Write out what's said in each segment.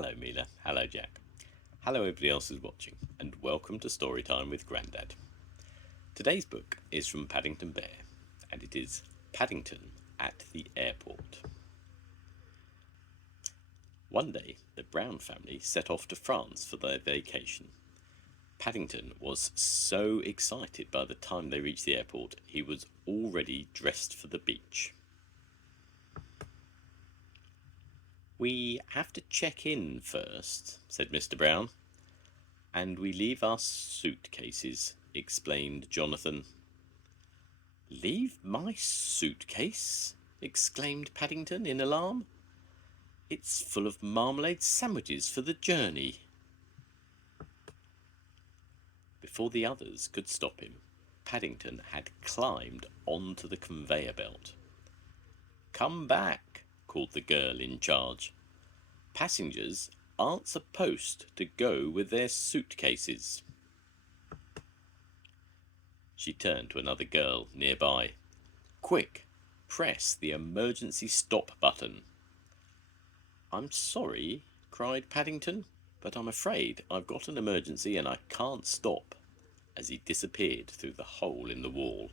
Hello Mila, hello Jack, hello everybody else who's watching, and welcome to Storytime with Grandad. Today's book is from Paddington Bear, and it is Paddington at the Airport. One day, the Brown family set off to France for their vacation. Paddington was so excited by the time they reached the airport, he was already dressed for the beach. "We have to check in first," said Mr. Brown. "And we leave our suitcases," explained Jonathan. "Leave my suitcase?" exclaimed Paddington in alarm. "It's full of marmalade sandwiches for the journey." Before the others could stop him, Paddington had climbed onto the conveyor belt. "Come back," called the girl in charge. "Passengers aren't supposed to go with their suitcases." She turned to another girl nearby. "Quick, press the emergency stop button." "I'm sorry," cried Paddington, "but I'm afraid I've got an emergency and I can't stop," as he disappeared through the hole in the wall.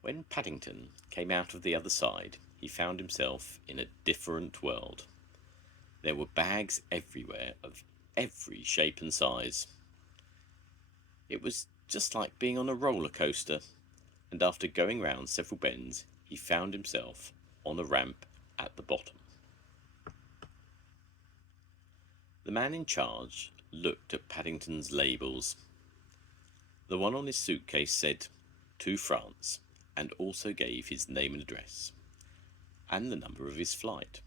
When Paddington came out of the other side, he found himself in a different world. There were bags everywhere of every shape and size. It was just like being on a roller coaster, and after going round several bends, he found himself on a ramp at the bottom. The man in charge looked at Paddington's labels. The one on his suitcase said, "To France," and also gave his name and address, and the number of his flight.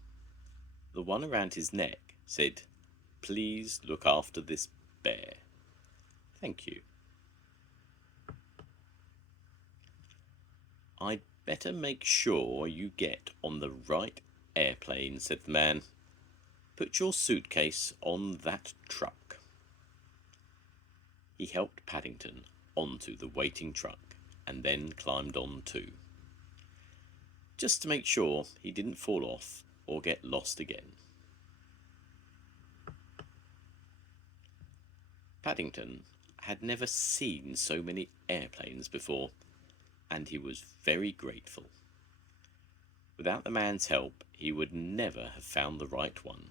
The one around his neck said, "Please look after this bear. Thank you." "I'd better make sure you get on the right airplane," said the man. "Put your suitcase on that truck." He helped Paddington onto the waiting truck and then climbed on too, just to make sure he didn't fall off or get lost again. Paddington had never seen so many airplanes before, and he was very grateful. Without the man's help, he would never have found the right one.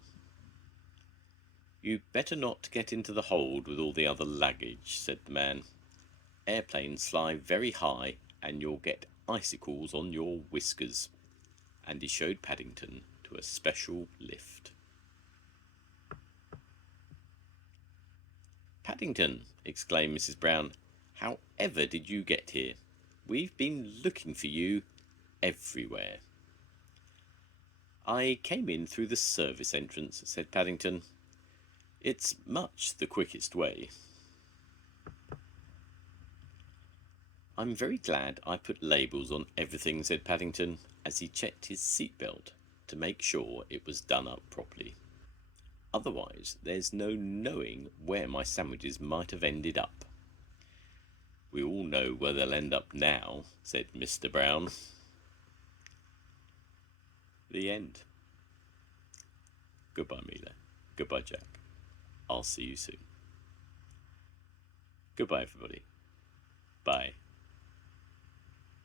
"You'd better not get into the hold with all the other luggage," said the man. "Airplanes fly very high, and you'll get icicles on your whiskers." And he showed Paddington to a special lift. "Paddington," exclaimed Mrs. Brown, "however did you get here? We've been looking for you everywhere." "I came in through the service entrance," said Paddington. "It's much the quickest way." "I'm very glad I put labels on everything," said Paddington, as he checked his seatbelt to make sure it was done up properly. "Otherwise, there's no knowing where my sandwiches might have ended up." "We all know where they'll end up now," said Mr. Brown. The end. Goodbye, Mila. Goodbye, Jack. I'll see you soon. Goodbye, everybody. Bye.